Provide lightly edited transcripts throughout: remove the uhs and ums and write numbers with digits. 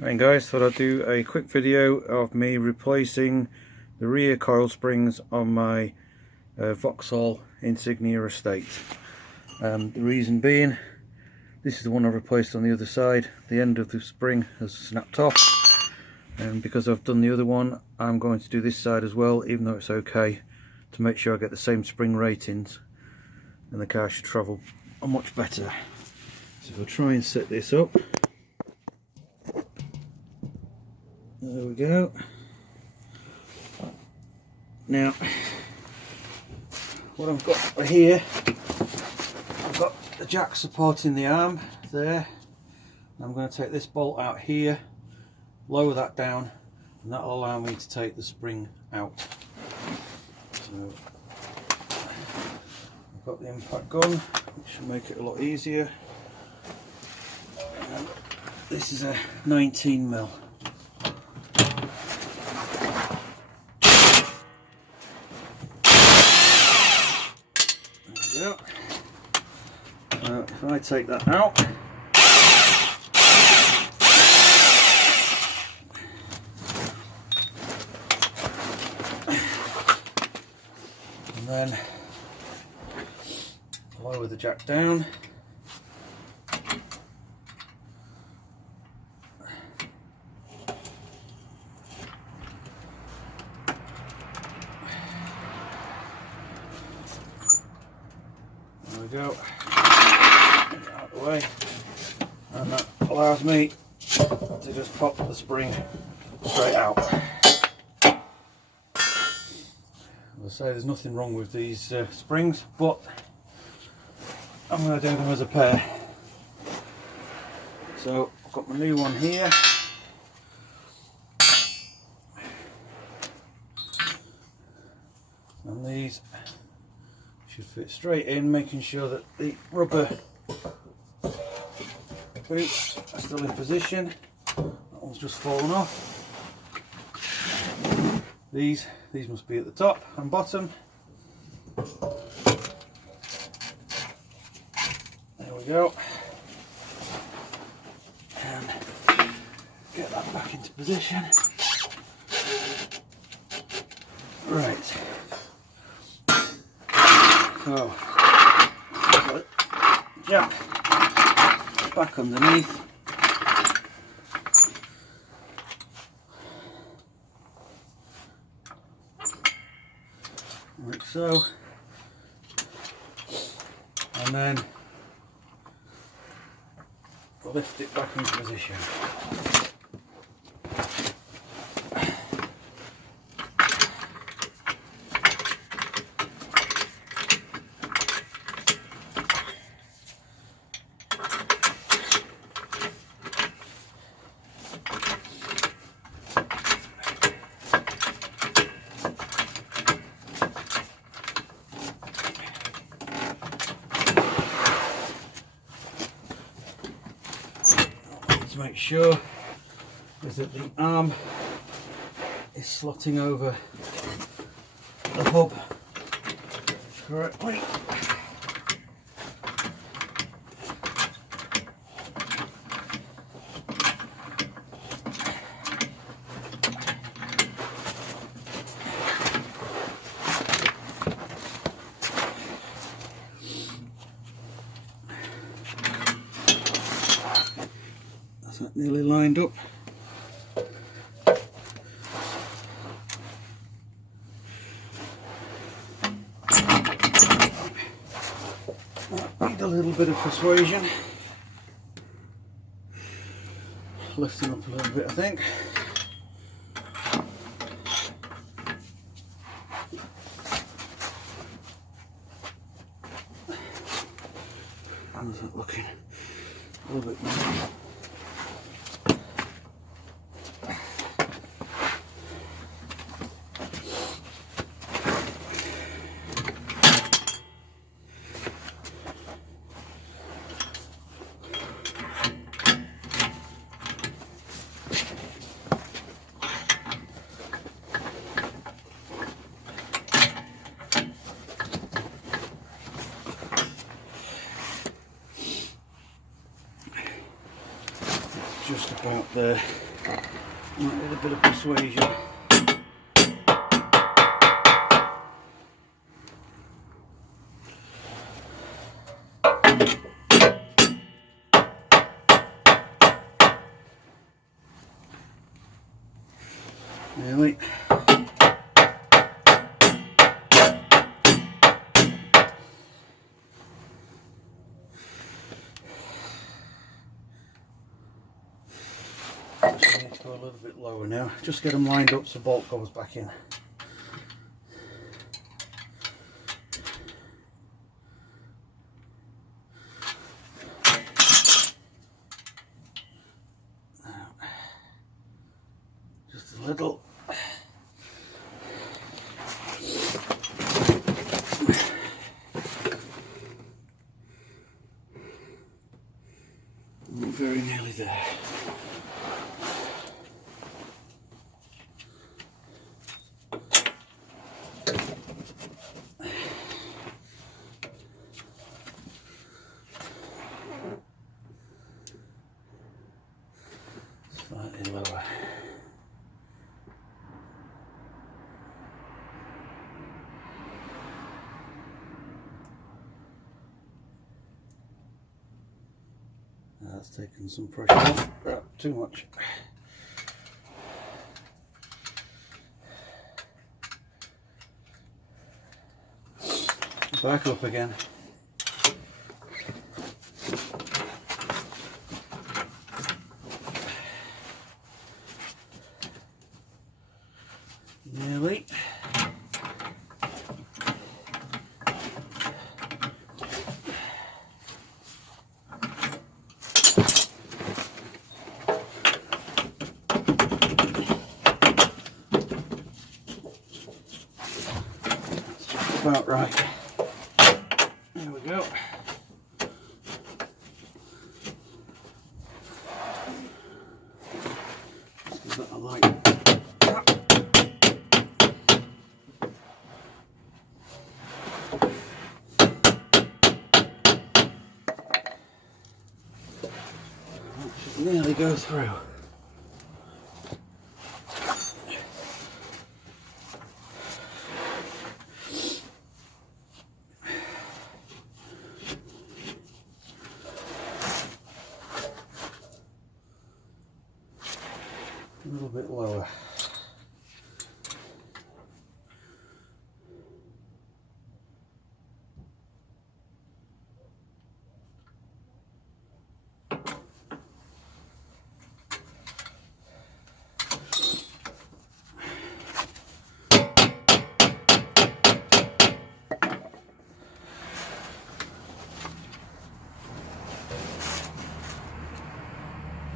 Right guys, thought I'd do a quick video of me replacing the rear coil springs on my Vauxhall Insignia estate. The reason being, this is the one I've replaced on the other side. The end of the spring has snapped off, and because I've done the other one, I'm going to do this side as well, even though it's okay, to make sure I get the same spring ratings, and the car should travel much better. So we'll try and set this up. There we go. Now, what I've got here, I've got the jack supporting the arm there. I'm going to take this bolt out here, lower that down, and that will allow me to take the spring out. So, I've got the impact gun, which should make it a lot easier. And this is a 19mm. If I take that out, and then lower the jack down, there we go. Out the way, and that allows me to just pop the spring straight out. As I say, there's nothing wrong with these springs, but I'm going to do them as a pair. So I've got my new one here. And these should fit straight in, making sure that the rubber boots are still in position. That one's just fallen off. These must be at the top and bottom. There we go. And get that back into position. Right. So, jack back underneath. Like so. And then lift it back into position. To make sure is that the arm is slotting over the hub correctly. That nearly lined up. Need a little bit of persuasion. Lift him up a little bit, I think. How's that looking? A little bit more. Just about there. Might need a bit of persuasion. Nearly. Just need to go a little bit lower now. Just get them lined up so the bolt goes back in. Just a little. We're very nearly there. Slightly lower. That's taken some pressure off. Too much. Back up again. Nearly. About right. There we go. Just give that a light tap. That should nearly go through. A little bit lower.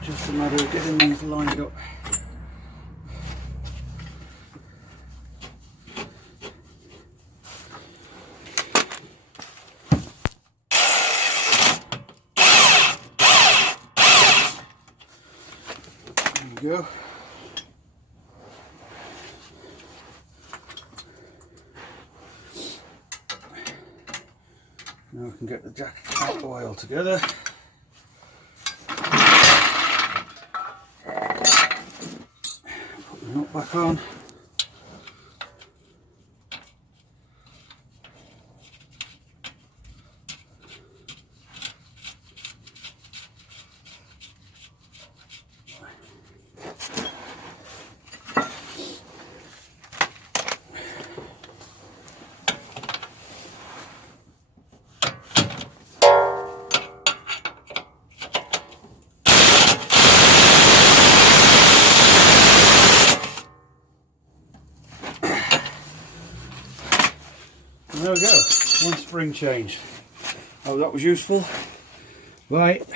Just a matter of getting these lined up. There we go. Now we can get the jack out the way altogether. Put the nut back on. There we go, one spring change. Hope that was useful. Right.